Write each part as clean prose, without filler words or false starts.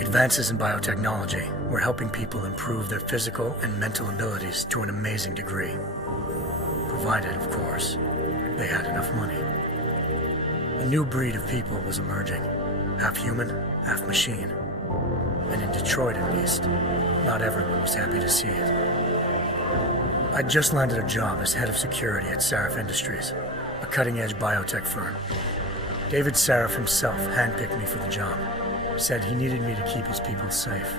Advances in biotechnology were helping people improve their physical and mental abilities to an amazing degree. Provided, of course, they had enough money. A new breed of people was emerging, half human, half machine. And in Detroit, at least, not everyone was happy to see it. I'd just landed a job as head of security at Sarif Industries, a cutting-edge biotech firm. David Sarif himself handpicked me for the job. Said he needed me to keep his people safe.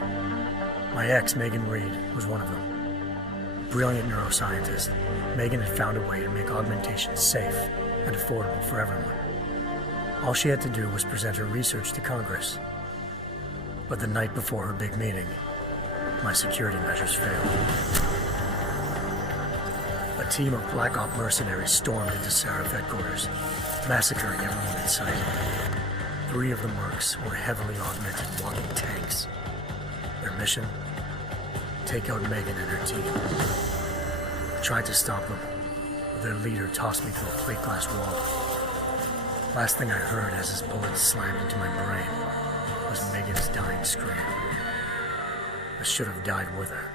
My ex, Megan Reed, was one of them. Brilliant neuroscientist, Megan had found a way to make augmentation safe and affordable for everyone. All she had to do was present her research to Congress. But the night before her big meeting, my security measures failed. A team of Black Op mercenaries stormed into Sarif headquarters, massacring everyone in sight. 3 of the mercs were heavily augmented walking tanks. Their mission? Take out Megan and her team. I tried to stop them, but their leader tossed me to a plate glass wall. Last thing I heard as his bullet slammed into my brain was Megan's dying scream. I should have died with her.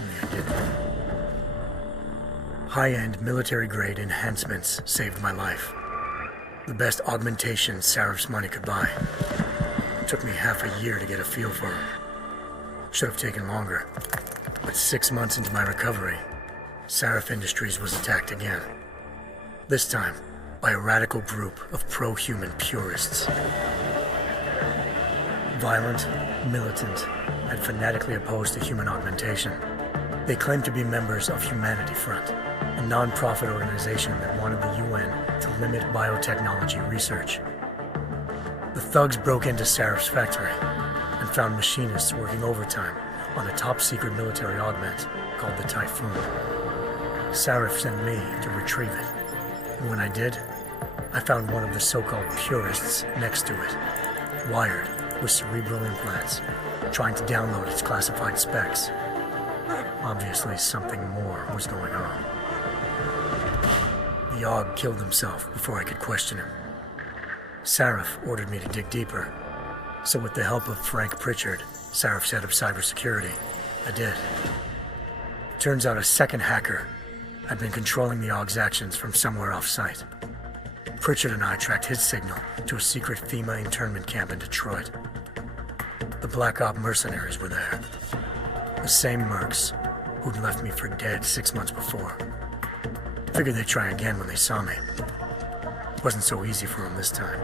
Only I didn't. High-end military-grade enhancements saved my life. The best augmentation Sarif's money could buy. It took me half a year to get a feel for it. Should have taken longer. But 6 months into my recovery, Sarif Industries was attacked again. This time, by a radical group of pro-human purists. Violent, militant, and fanatically opposed to human augmentation. They claimed to be members of Humanity Front, a non-profit organization that wanted the UN to limit biotechnology research. The thugs broke into Sarif's factory and found machinists working overtime on a top-secret military augment called the Typhoon. Sarif sent me to retrieve it, and when I did, I found one of the so-called purists next to it, wired with cerebral implants, trying to download its classified specs. Obviously, something more was going on. The AUG killed himself before I could question him. Sarif ordered me to dig deeper, so with the help of Frank Pritchard, Sarif's head of cybersecurity, I did. Turns out a second hacker had been controlling the AUG's actions from somewhere off-site. Pritchard and I tracked his signal to a secret FEMA internment camp in Detroit. The Black Op mercenaries were there. The same mercs who'd left me for dead 6 months before. Figured they'd try again when they saw me. Wasn't so easy for them this time.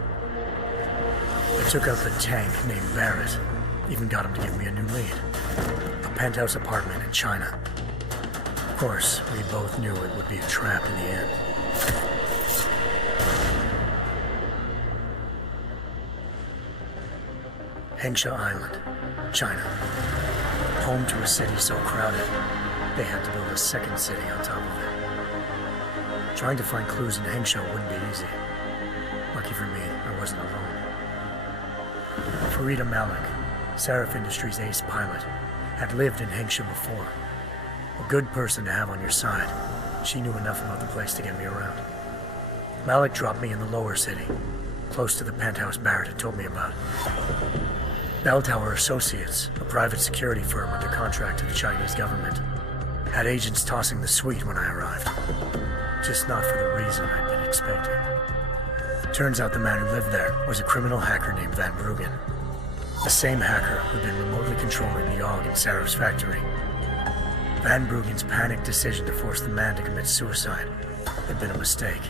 I took out the tank named Barrett. Even got him to give me a new lead. A penthouse apartment in China. Of course, we both knew it would be a trap in the end. Hengsha Island, China. Home to a city so crowded, they had to build a second city on top of it. Trying to find clues in Hengsha wouldn't be easy. Lucky for me, I wasn't alone. Farida Malik, Sarif Industries' ace pilot, had lived in Hengsha before. A good person to have on your side. She knew enough about the place to get me around. Malik dropped me in the lower city, close to the penthouse Barrett had told me about. Bell Tower Associates, a private security firm under contract to the Chinese government, had agents tossing the suite when I arrived. Just not for the reason I'd been expecting. Turns out the man who lived there was a criminal hacker named Van Bruggen. The same hacker who'd been remotely controlling the AUG in Sarif's factory. Van Bruggen's panicked decision to force the man to commit suicide had been a mistake.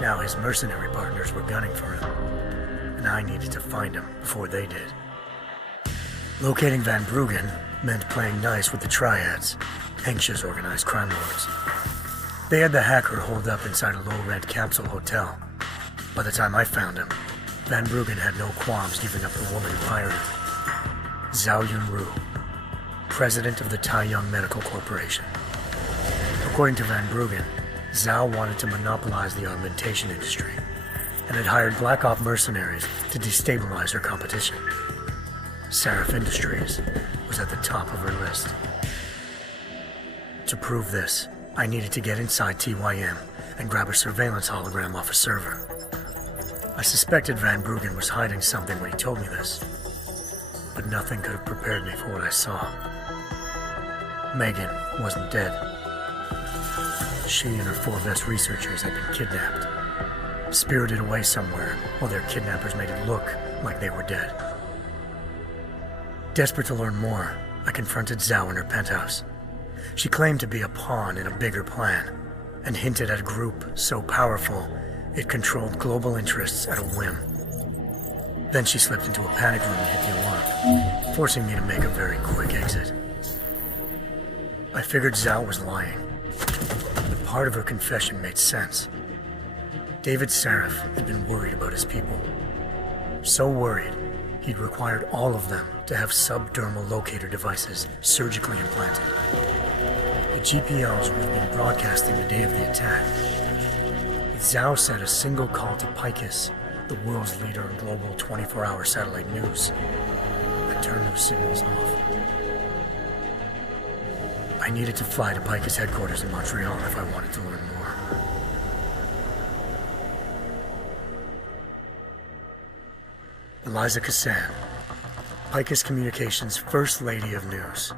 Now his mercenary partners were gunning for him, and I needed to find him before they did. Locating Van Bruggen meant playing nice with the Triads, Hengsha's organized crime lords. They had the hacker holed up inside a low-rent capsule hotel. By the time I found him, Van Bruggen had no qualms giving up the woman who hired him. Zhao Yunru, president of the Taiyang Medical Corporation. According to Van Bruggen, Zhao wanted to monopolize the augmentation industry and had hired Black Op mercenaries to destabilize her competition. Sarif Industries was at the top of her list. To prove this, I needed to get inside TYM and grab a surveillance hologram off a server. I suspected Van Bruggen was hiding something when he told me this, but nothing could have prepared me for what I saw. Megan wasn't dead. She and her 4 best researchers had been kidnapped, spirited away somewhere while their kidnappers made it look like they were dead. Desperate to learn more, I confronted Zhao in her penthouse. She claimed to be a pawn in a bigger plan, and hinted at a group so powerful it controlled global interests at a whim. Then she slipped into a panic room and hit the alarm, forcing me to make a very quick exit. I figured Zhao was lying, but part of her confession made sense. David Seraph had been worried about his people. So worried, he'd required all of them to have subdermal locator devices surgically implanted. The GPLs would have been broadcasting the day of the attack. With Zhao said a single call to Picus, the world's leader in global 24-hour satellite news, I turned those signals off. I needed to fly to Picus headquarters in Montreal if I wanted to learn more. Eliza Cassan, Picus Communications' First Lady of News.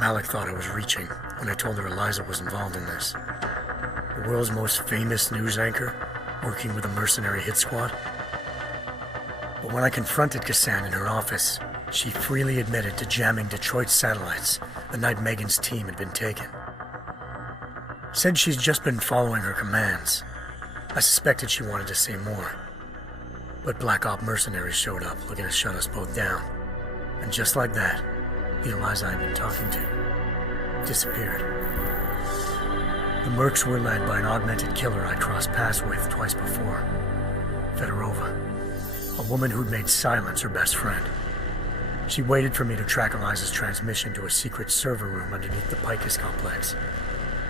Malik thought I was reaching when I told her Eliza was involved in this. The world's most famous news anchor, working with a mercenary hit squad. But when I confronted Cassan in her office, she freely admitted to jamming Detroit's satellites the night Megan's team had been taken. Said she's just been following her commands. I suspected she wanted to say more. But Black Op mercenaries showed up looking to shut us both down. And just like that, the Eliza I'd been talking to disappeared. The Mercs were led by an augmented killer I crossed paths with twice before, Fedorova, a woman who'd made silence her best friend. She waited for me to track Eliza's transmission to a secret server room underneath the Picus complex,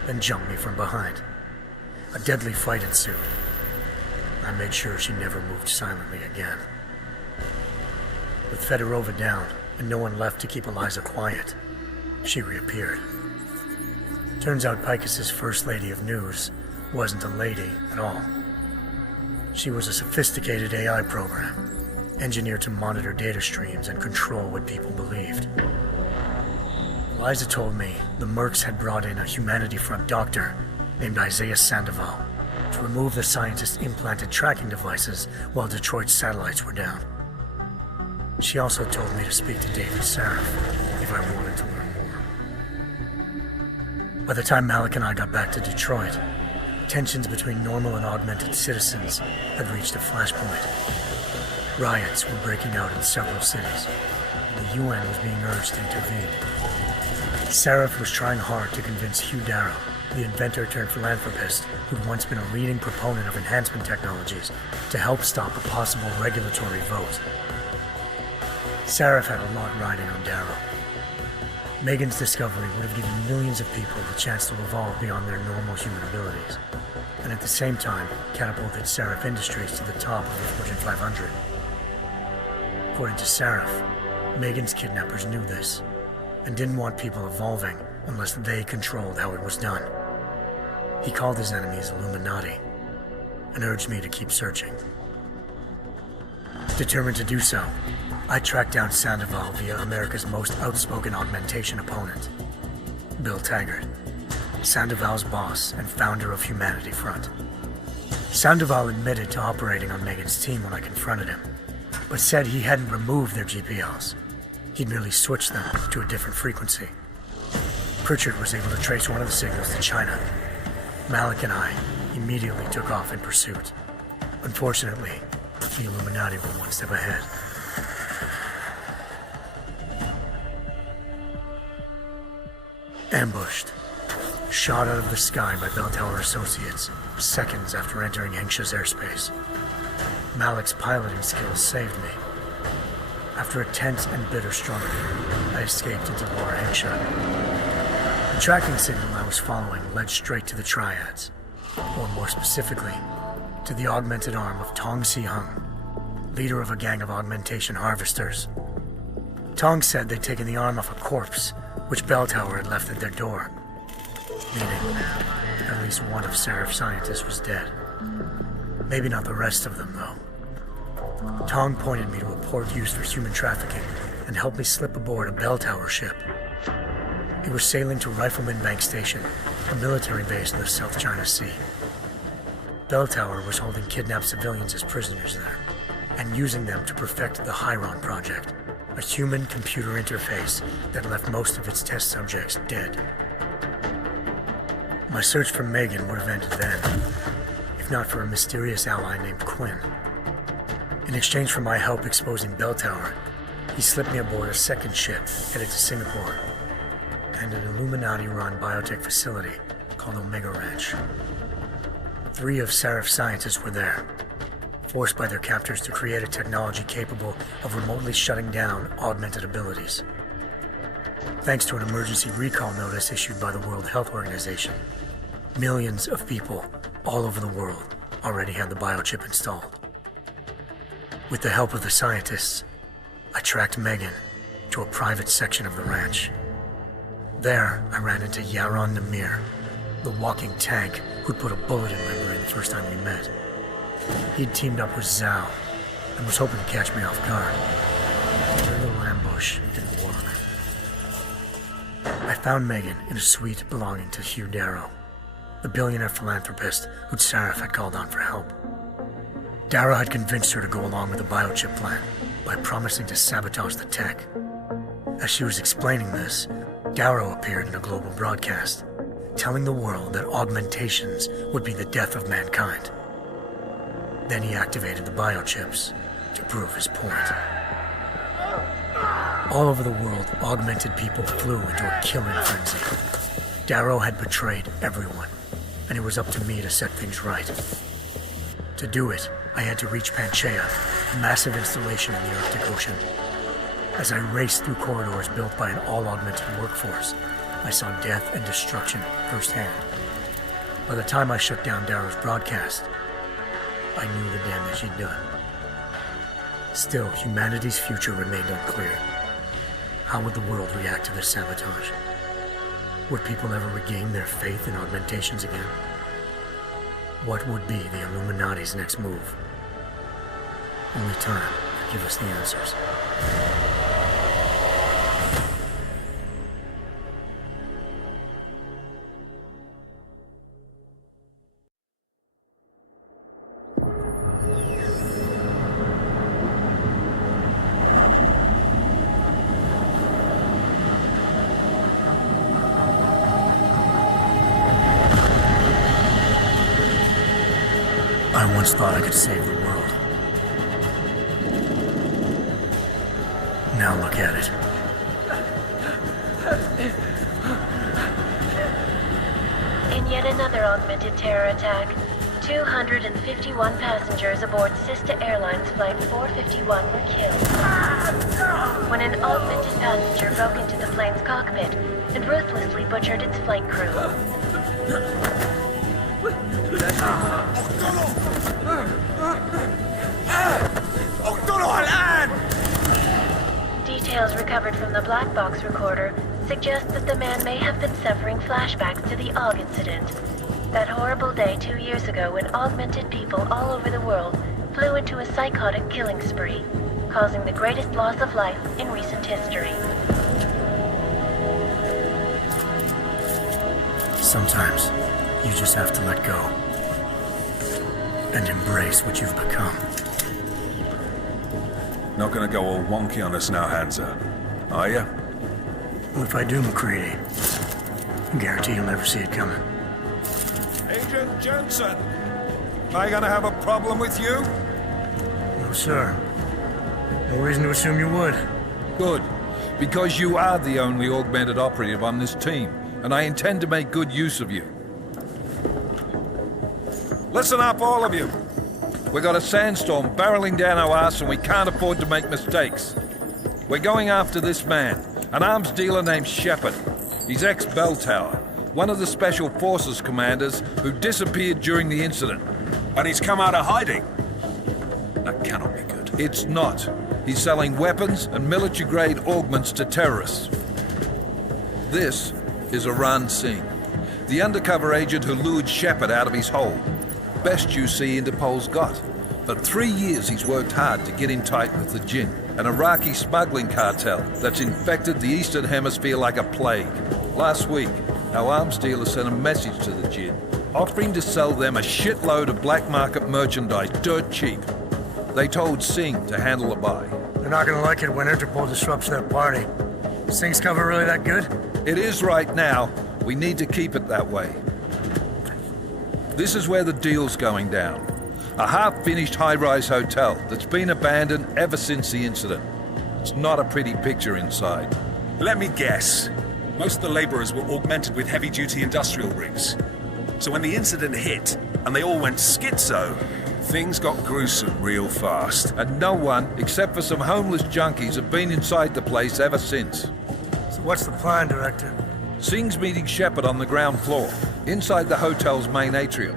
then jumped me from behind. A deadly fight ensued. I made sure she never moved silently again. With Fedorova down and no one left to keep Eliza quiet, she reappeared. Turns out Picus's First Lady of News wasn't a lady at all. She was a sophisticated AI program, engineered to monitor data streams and control what people believed. Eliza told me the Mercs had brought in a Humanity Front doctor named Isaiah Sandoval to remove the scientist's implanted tracking devices while Detroit's satellites were down. She also told me to speak to David Seraph if I wanted to learn more. By the time Malik and I got back to Detroit, tensions between normal and augmented citizens had reached a flashpoint. Riots were breaking out in several cities, and the UN was being urged to intervene. Seraph was trying hard to convince Hugh Darrow, the inventor turned philanthropist who'd once been a leading proponent of enhancement technologies, to help stop a possible regulatory vote. Seraph had a lot riding on Darrow. Megan's discovery would have given millions of people the chance to evolve beyond their normal human abilities, and at the same time catapulted Seraph Industries to the top of the Fortune 500. According to Seraph, Megan's kidnappers knew this, and didn't want people evolving unless they controlled how it was done. He called his enemies Illuminati, and urged me to keep searching. Determined to do so, I tracked down Sandoval via America's most outspoken augmentation opponent, Bill Taggart, Sandoval's boss and founder of Humanity Front. Sandoval admitted to operating on Megan's team when I confronted him, but said he hadn't removed their GPLs. He'd merely switched them to a different frequency. Pritchard was able to trace one of the signals to China. Malik and I immediately took off in pursuit. Unfortunately, the Illuminati were one step ahead. Ambushed. Shot out of the sky by Bell Tower Associates, seconds after entering Hengsha's airspace. Malik's piloting skills saved me. After a tense and bitter struggle, I escaped into Lower Hengsha. The tracking signal I was following led straight to the Triads, or more specifically, to the augmented arm of Tong Si-hung, leader of a gang of augmentation harvesters. Tong said they'd taken the arm off a corpse, which Bell Tower had left at their door, meaning at least one of Seraph's scientists was dead. Maybe not the rest of them, though. Tong pointed me to a port used for human trafficking and helped me slip aboard a bell tower ship. We were sailing to Rifleman Bank Station, a military base in the South China Sea. Bell Tower was holding kidnapped civilians as prisoners there, and using them to perfect the Hyron project, a human-computer interface that left most of its test subjects dead. My search for Megan would have ended then, if not for a mysterious ally named Quinn. In exchange for my help exposing Bell Tower, he slipped me aboard a second ship headed to Singapore and an Illuminati-run biotech facility called Omega Ranch. 3 of Seraph's scientists were there, forced by their captors to create a technology capable of remotely shutting down augmented abilities. Thanks to an emergency recall notice issued by the World Health Organization, millions of people all over the world already had the biochip installed. With the help of the scientists, I tracked Megan to a private section of the ranch. There, I ran into Yaron Namir, the walking tank who'd put a bullet in my brain the first time we met. He'd teamed up with Zhao and was hoping to catch me off guard. Their little ambush didn't work. I found Megan in a suite belonging to Hugh Darrow, the billionaire philanthropist who'd Seraph had called on for help. Darrow had convinced her to go along with the biochip plan by promising to sabotage the tech. As she was explaining this, Darrow appeared in a global broadcast, telling the world that augmentations would be the death of mankind. Then he activated the biochips to prove his point. All over the world, augmented people flew into a killing frenzy. Darrow had betrayed everyone, and it was up to me to set things right. To do it, I had to reach Panchaea, a massive installation in the Arctic Ocean. As I raced through corridors built by an all-augmented workforce, I saw death and destruction firsthand. By the time I shut down Darrow's broadcast, I knew the damage he'd done. Still, humanity's future remained unclear. How would the world react to this sabotage? Would people ever regain their faith in augmentations again? What would be the Illuminati's next move? Only time could give us the answers. I once thought I could save the world. Now look at it. In yet another augmented terror attack, 251 passengers aboard Sister Airlines Flight 451 were killed when an augmented passenger broke into the plane's cockpit and ruthlessly butchered its flight crew. Details recovered from the black box recorder suggest that the man may have been suffering flashbacks to the AUG incident. That horrible day 2 years ago when augmented people all over the world flew into a psychotic killing spree, causing the greatest loss of life in recent history. Sometimes you just have to let go and embrace what you've become. Not gonna go all wonky on us now, Hansa, are ya? Well, if I do, McCready, I guarantee you'll never see it coming. Agent Jensen, am I gonna have a problem with you? No, sir. No reason to assume you would. Good, because you are the only augmented operative on this team, and I intend to make good use of you. Listen up, all of you. We got a sandstorm barreling down our arse and we can't afford to make mistakes. We're going after this man, an arms dealer named Shepard. He's ex-Bell Tower, one of the Special Forces commanders who disappeared during the incident. And he's come out of hiding. That cannot be good. It's not. He's selling weapons and military-grade augments to terrorists. This is Aran Singh, the undercover agent who lured Shepard out of his hole. Best you see Interpol's got. For 3 years he's worked hard to get in tight with the Jinn, an Iraqi smuggling cartel that's infected the Eastern Hemisphere like a plague. Last week, our arms dealer sent a message to the Jinn, offering to sell them a shitload of black market merchandise dirt cheap. They told Singh to handle the buy. They're not gonna like it when Interpol disrupts their party. Singh's cover really that good? It is right now. We need to keep it that way. This is where the deal's going down. A half-finished high-rise hotel that's been abandoned ever since the incident. It's not a pretty picture inside. Let me guess. Most of the laborers were augmented with heavy-duty industrial rigs. So when the incident hit, and they all went schizo, things got gruesome real fast. And no one, except for some homeless junkies, have been inside the place ever since. So what's the plan, Director? Singh's meeting Shepard on the ground floor, inside the hotel's main atrium.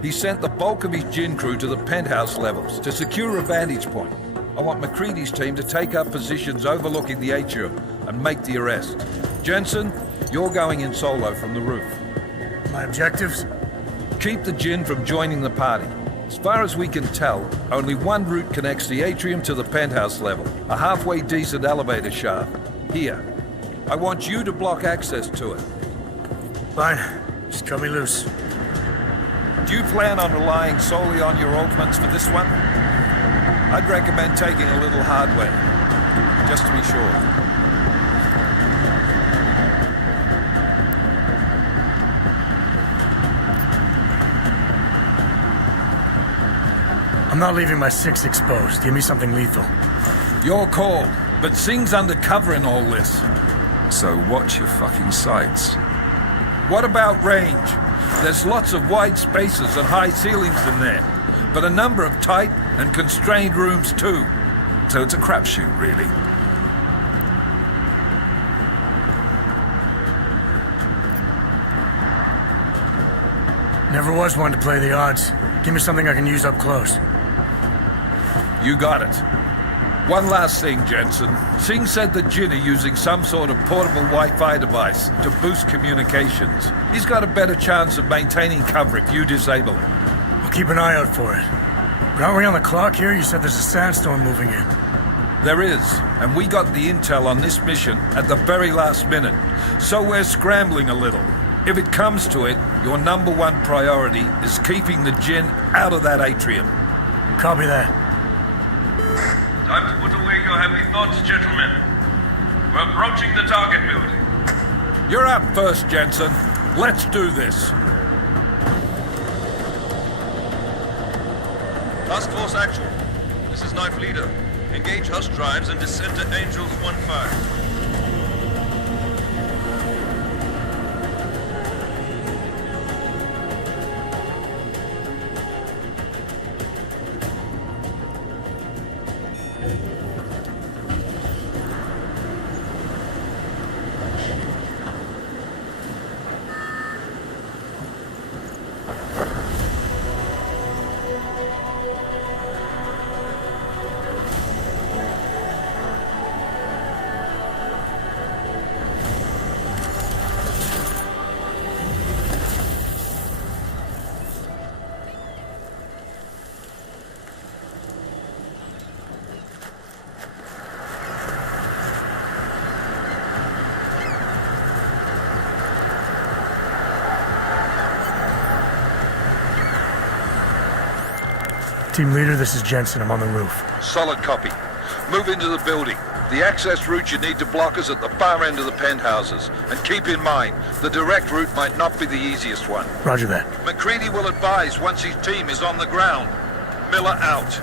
He sent the bulk of his Jinn crew to the penthouse levels to secure a vantage point. I want McCready's team to take up positions overlooking the atrium and make the arrest. Jensen, you're going in solo from the roof. My objectives? Keep the Jinn from joining the party. As far as we can tell, only one route connects the atrium to the penthouse level, a halfway decent elevator shaft. Here. I want you to block access to it. Fine. Just cut me loose. Do you plan on relying solely on your ultimates for this one? I'd recommend taking a little hardware, just to be sure. I'm not leaving my 6 exposed. Give me something lethal. Your call, but Singh's undercover in all this. So watch your fucking sights. What about range? There's lots of wide spaces and high ceilings in there, but a number of tight and constrained rooms too. So it's a crapshoot, really. Never was one to play the odds. Give me something I can use up close. You got it. One last thing, Jensen. Singh said the Jinn are using some sort of portable Wi-Fi device to boost communications. He's got a better chance of maintaining cover if you disable it. I'll keep an eye out for it. But aren't we on the clock here? You said there's a sandstorm moving in. There is, and we got the intel on this mission at the very last minute, so we're scrambling a little. If it comes to it, your number one priority is keeping the Jinn out of that atrium. Copy that. Time to put away your heavy thoughts, gentlemen. We're approaching the target building. You're up first, Jensen. Let's do this. Task Force Actual. This is Knife Leader. Engage Hush drives and descend to Angels 1-5. Team leader, this is Jensen. I'm on the roof. Solid copy. Move into the building. The access route you need to block is at the far end of the penthouses. And keep in mind, the direct route might not be the easiest one. Roger that. McCready will advise once his team is on the ground. Miller out.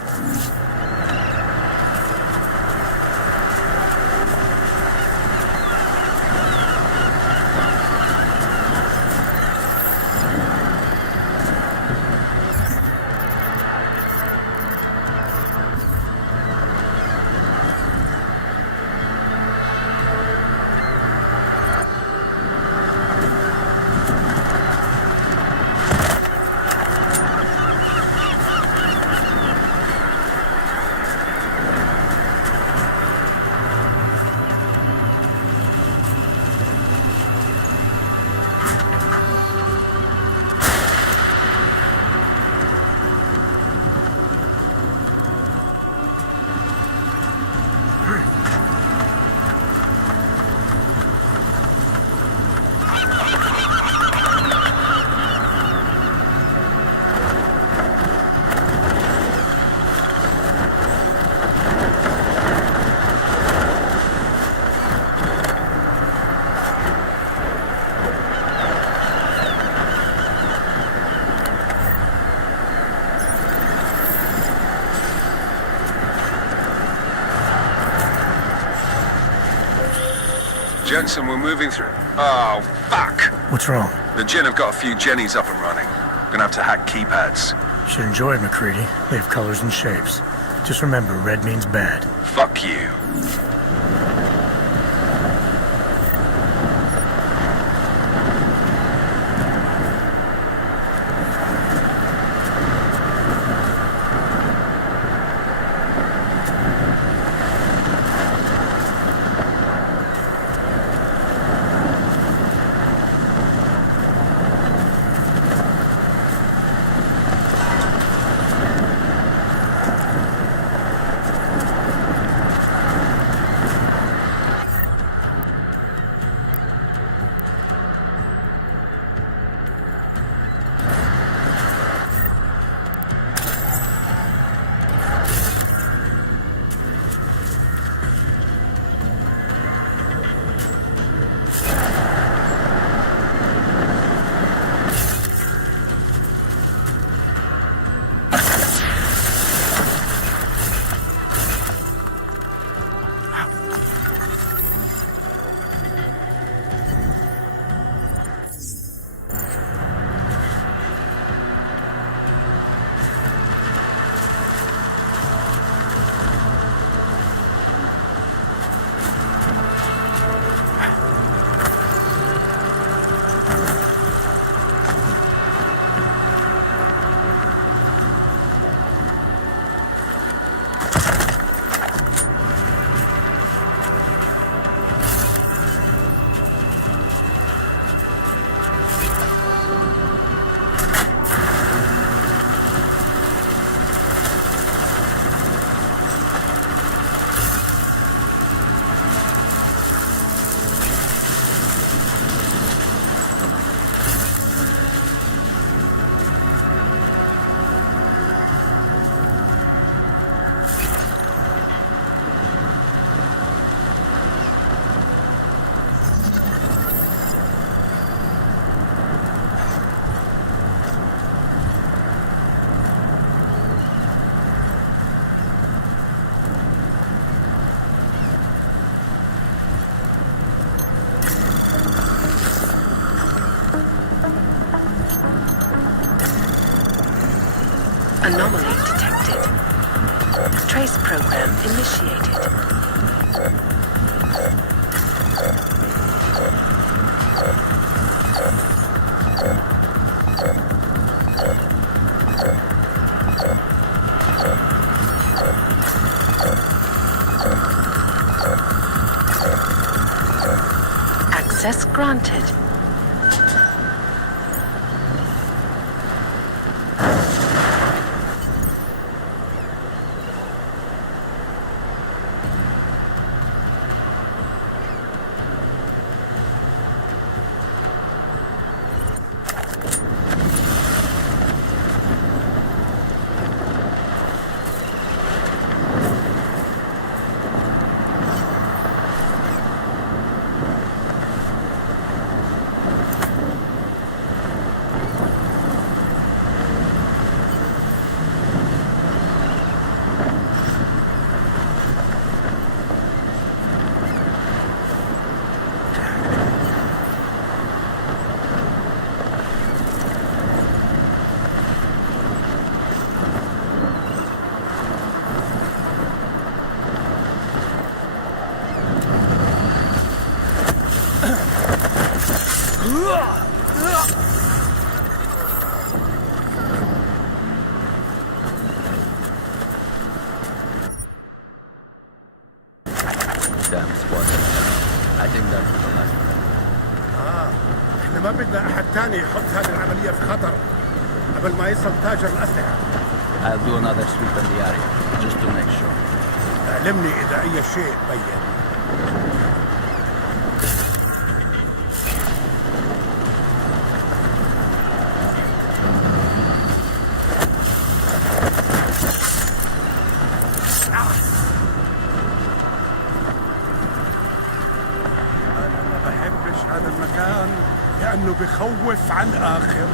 Jensen, we're moving through... Oh, fuck! What's wrong? The Gin have got a few Jennies up and running. Gonna have to hack keypads. Should enjoy it, McCready. They have colors and shapes. Just remember, red means bad. Fuck you. Anomaly detected. Trace program initiated. Access granted. احنا ما بدنا احد تاني يحط هذه العملية في خطر قبل ما يصل تاجر الأسلحة. I'll do another sweep in the area, just to make sure. اعلمني إذا أي شيء بين. هذا المكان لأنه بخوف عن آخر.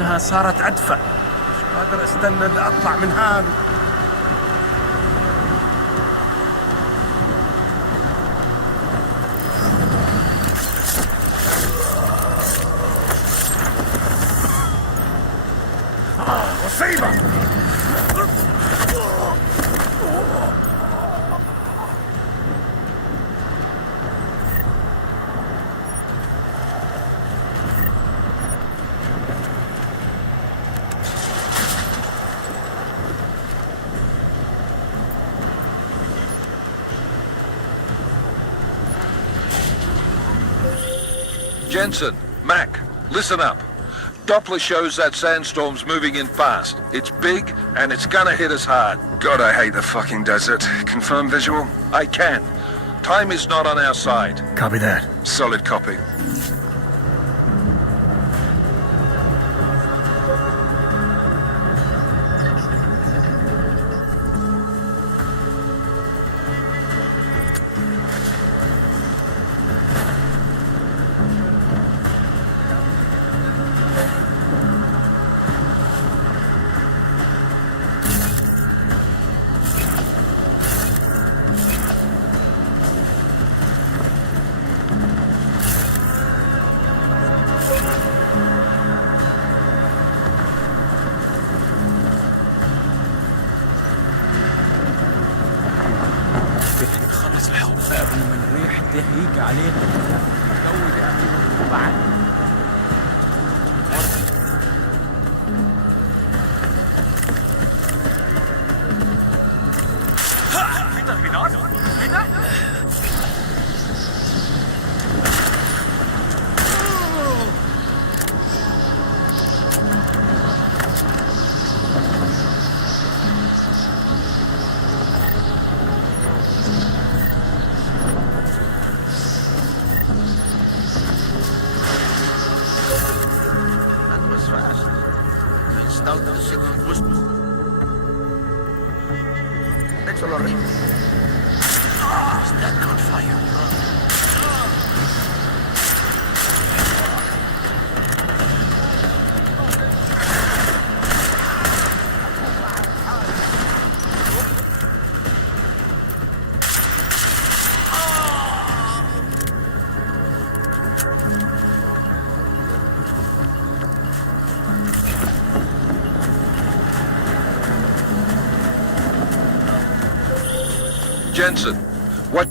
كأنها صارت أدفى. مش قادر استنى إني أطلع من هان. مصيبة! Jensen, Mac, listen up. Doppler shows that sandstorm's moving in fast. It's big, and it's gonna hit us hard. God, I hate the fucking desert. Confirm visual? I can. Time is not on our side. Copy that. Solid copy. تهيج عليه الجو ده بعد في تخفيضات؟ ايه ده؟ Jensen, what?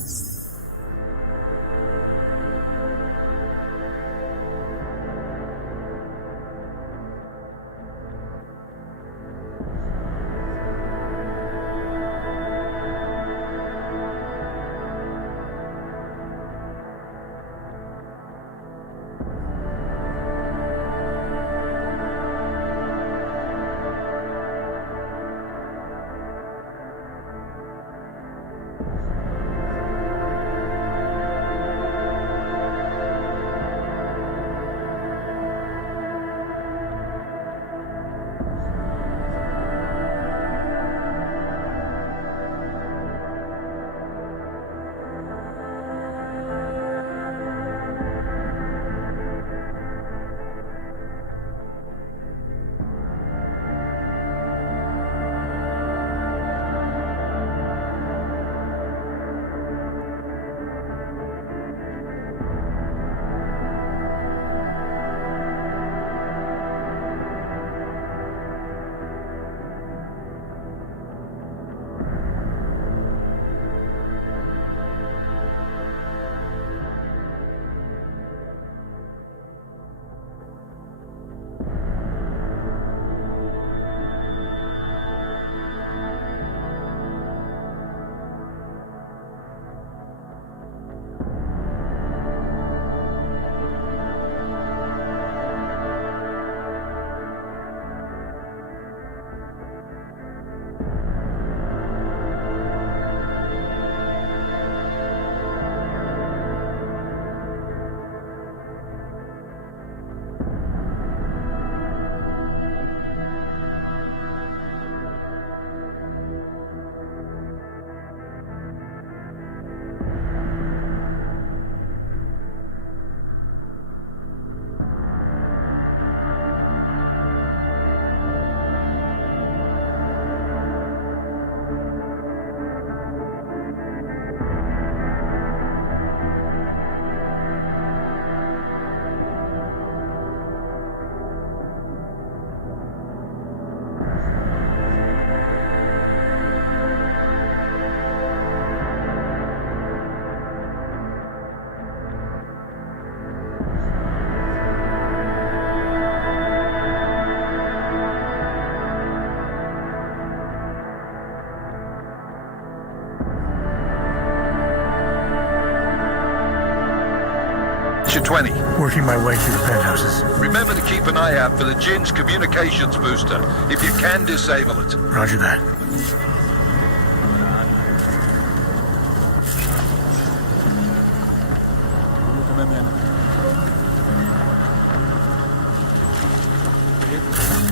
20. Working my way through the penthouses. Remember to keep an eye out for the Jinn's communications booster. If you can, disable it. Roger that.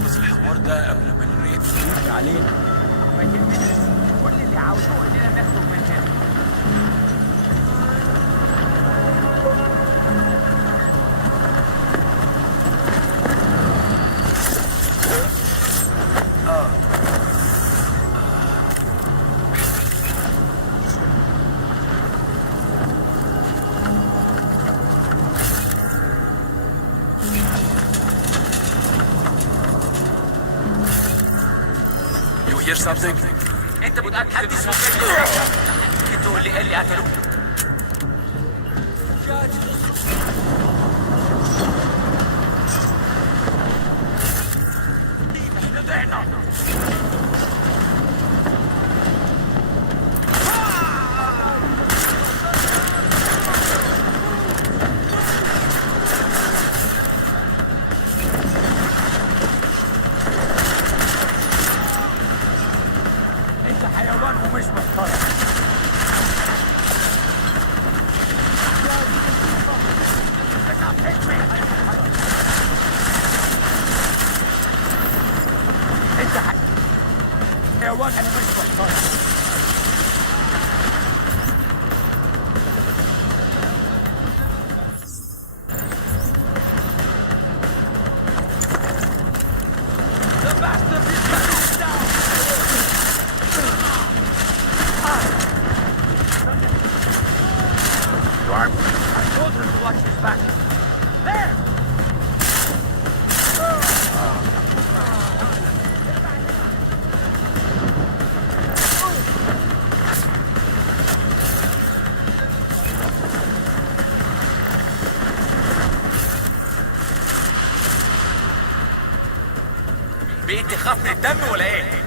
بس الحوار ده قبل ما نريد علينا. كل اللي عاوزوه اننا نخرج من هنا. You hear something? انت متأكد انتوا اللي قتلوه. بقيت تخاف من الدم ولا ايه؟